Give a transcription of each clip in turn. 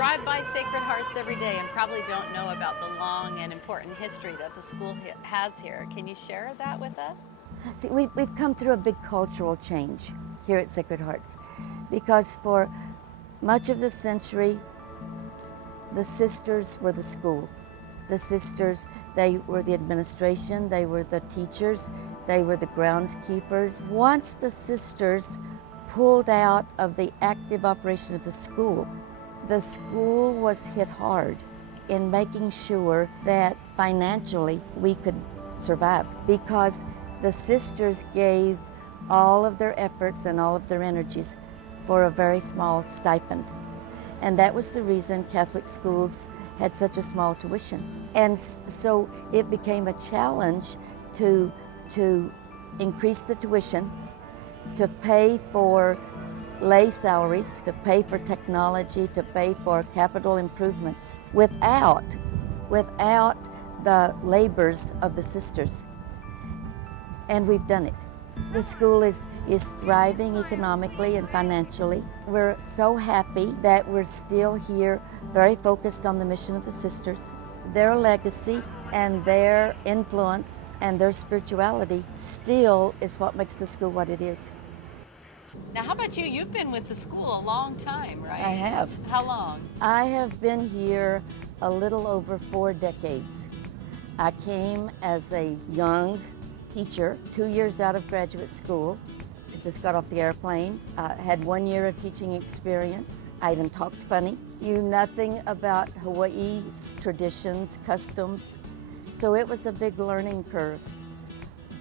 drive by Sacred Hearts every day and probably don't know about the long and important history that the school has here. Can you share that with us? See, we've come through a big cultural change here at Sacred Hearts because for much of the century, the sisters were the school. The sisters, they were the administration, they were the teachers, they were the groundskeepers. Once the sisters pulled out of the active operation of the school was hit hard in making sure that financially we could survive because the sisters gave all of their efforts and all of their energies for a very small stipend. And that was the reason Catholic schools had such a small tuition. And so it became a challenge to increase the tuition, to pay for lay salaries, to pay for technology, to pay for capital improvements without the labors of the sisters. And we've done it. The school is thriving economically and financially. We're so happy that we're still here, very focused on the mission of the sisters. Their legacy and their influence and their spirituality still is what makes the school what it is. Now, how about you? You've been with the school a long time, right? I have. How long? I have been here a little over 4 decades. I came as a young teacher, 2 years out of graduate school. I just got off the airplane, had 1 year of teaching experience. I even talked funny, knew nothing about Hawaii's traditions, customs, so it was a big learning curve.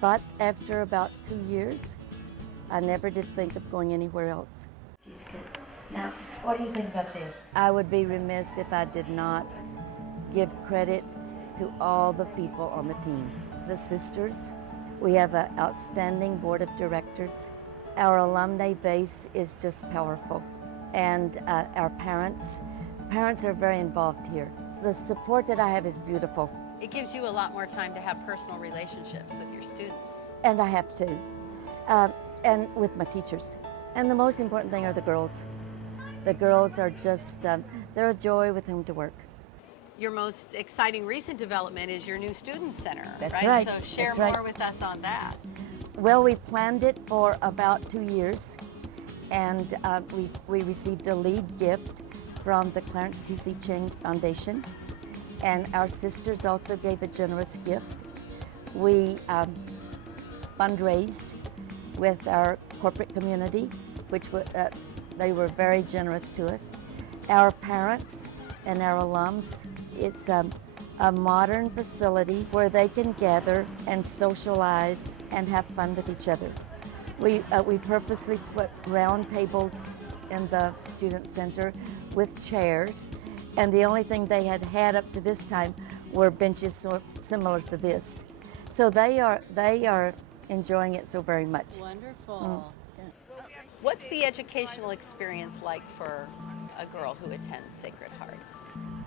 But after about 2 years, I never did think of going anywhere else. She's good. Now, what do you think about this? I would be remiss if I did not give credit to all the people on the team. The sisters, we have an outstanding board of directors. Our alumni base is just powerful. And our parents are very involved here. The support that I have is beautiful. It gives you a lot more time to have personal relationships with your students. And I have to. And with my teachers. And the most important thing are the girls. The girls are just, they're a joy with whom to work. Your most exciting recent development is your new student center, That's right. So share That's more with us on that. Well, we planned it for about 2 years, and we received a lead gift from the Clarence T.C. Ching Foundation, and our sisters also gave a generous gift. We fundraised with our corporate community, which they were very generous to us. Our parents and our alums, it's a modern facility where they can gather and socialize and have fun with each other. We purposely put round tables in the student center with chairs, and the only thing they had up to this time were benches similar to this. So they are enjoying it so very much. Wonderful. What's the educational experience like for a girl who attends Sacred Hearts?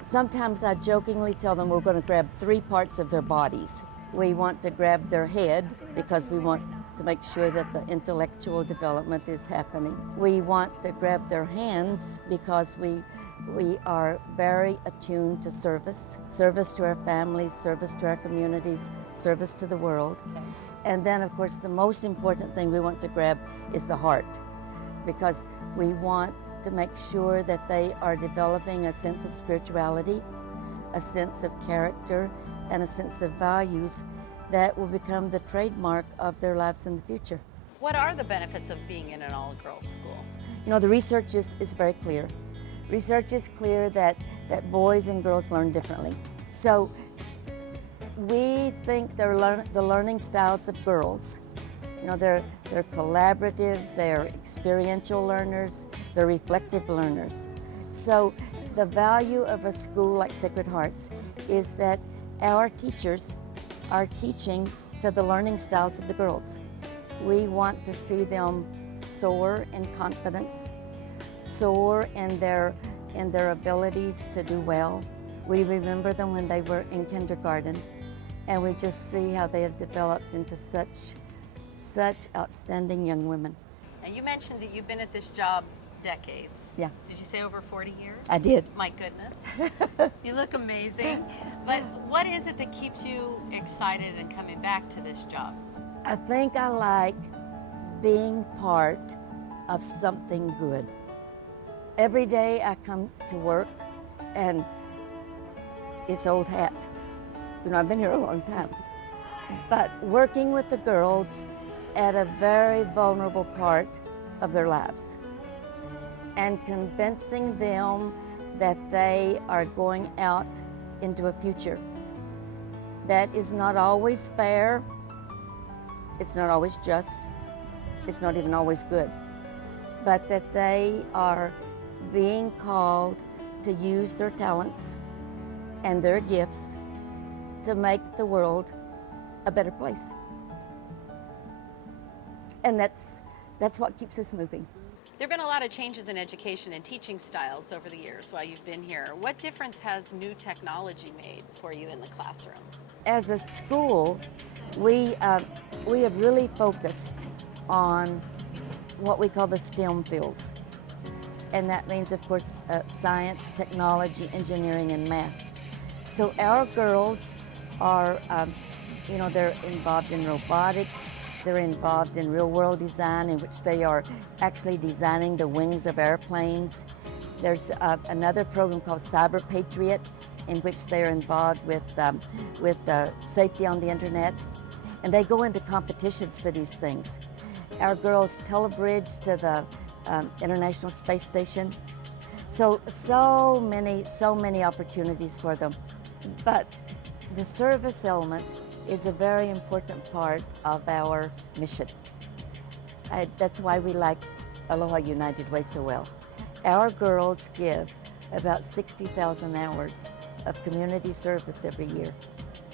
Sometimes I jokingly tell them we're going to grab 3 parts of their bodies. We want to grab their head because we want to make sure that the intellectual development is happening. We want to grab their hands because we are very attuned to service to our families, service to our communities, service to the world. Okay. And then, of course, the most important thing we want to grab is the heart, because we want to make sure that they are developing a sense of spirituality, a sense of character, and a sense of values that will become the trademark of their lives in the future. What are the benefits of being in an all-girls school? You know, the research is very clear. Research is clear that boys and girls learn differently. So we think the learning styles of girls, you know, they're collaborative, they're experiential learners, they're reflective learners. So the value of a school like Sacred Hearts is that our teachers are teaching to the learning styles of the girls. We want to see them soar in confidence, soar in their abilities to do well. We remember them when they were in kindergarten, and we just see how they have developed into such outstanding young women. Now, you mentioned that you've been at this job decades. Yeah. Did you say over 40 years? I did. My goodness. You look amazing. But what is it that keeps you excited and coming back to this job? I think I like being part of something good. Every day I come to work and it's old hat. You know, I've been here a long time. But working with the girls at a very vulnerable part of their lives and convincing them that they are going out into a future that is not always fair, it's not always just, it's not even always good, but that they are being called to use their talents and their gifts to make the world a better place. And that's what keeps us moving. There have been a lot of changes in education and teaching styles over the years while you've been here. What difference has new technology made for you in the classroom? As a school, we have really focused on what we call the STEM fields. And that means, of course, science, technology, engineering, and math. So our girls are, they're involved in robotics, they're involved in real-world design, in which they are actually designing the wings of airplanes. There's another program called Cyber Patriot, in which they're involved with safety on the internet. And they go into competitions for these things. Our girls telebridge to the International Space Station. So many opportunities for them. But the service element is a very important part of our mission. That's why we like Aloha United Way so well. Our girls give about 60,000 hours of community service every year.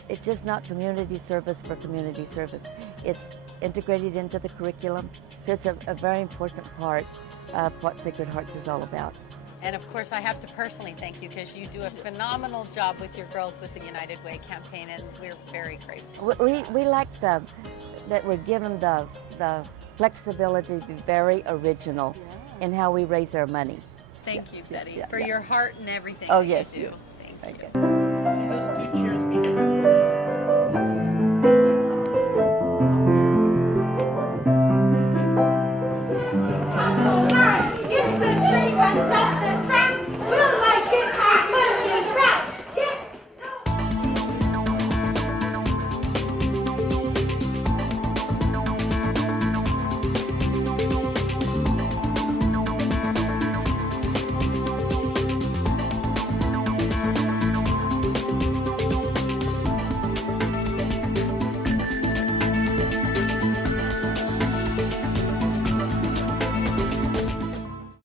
It's just not community service for community service. It's integrated into the curriculum. So it's a very important part of what Sacred Hearts is all about. And of course, I have to personally thank you because you do a phenomenal job with your Girls with the United Way campaign, and we're very grateful. We like that we're given the flexibility to be very original in how we raise our money. Thank you, Betty, for your heart and everything Oh, that yes, you do. Thank you. See those two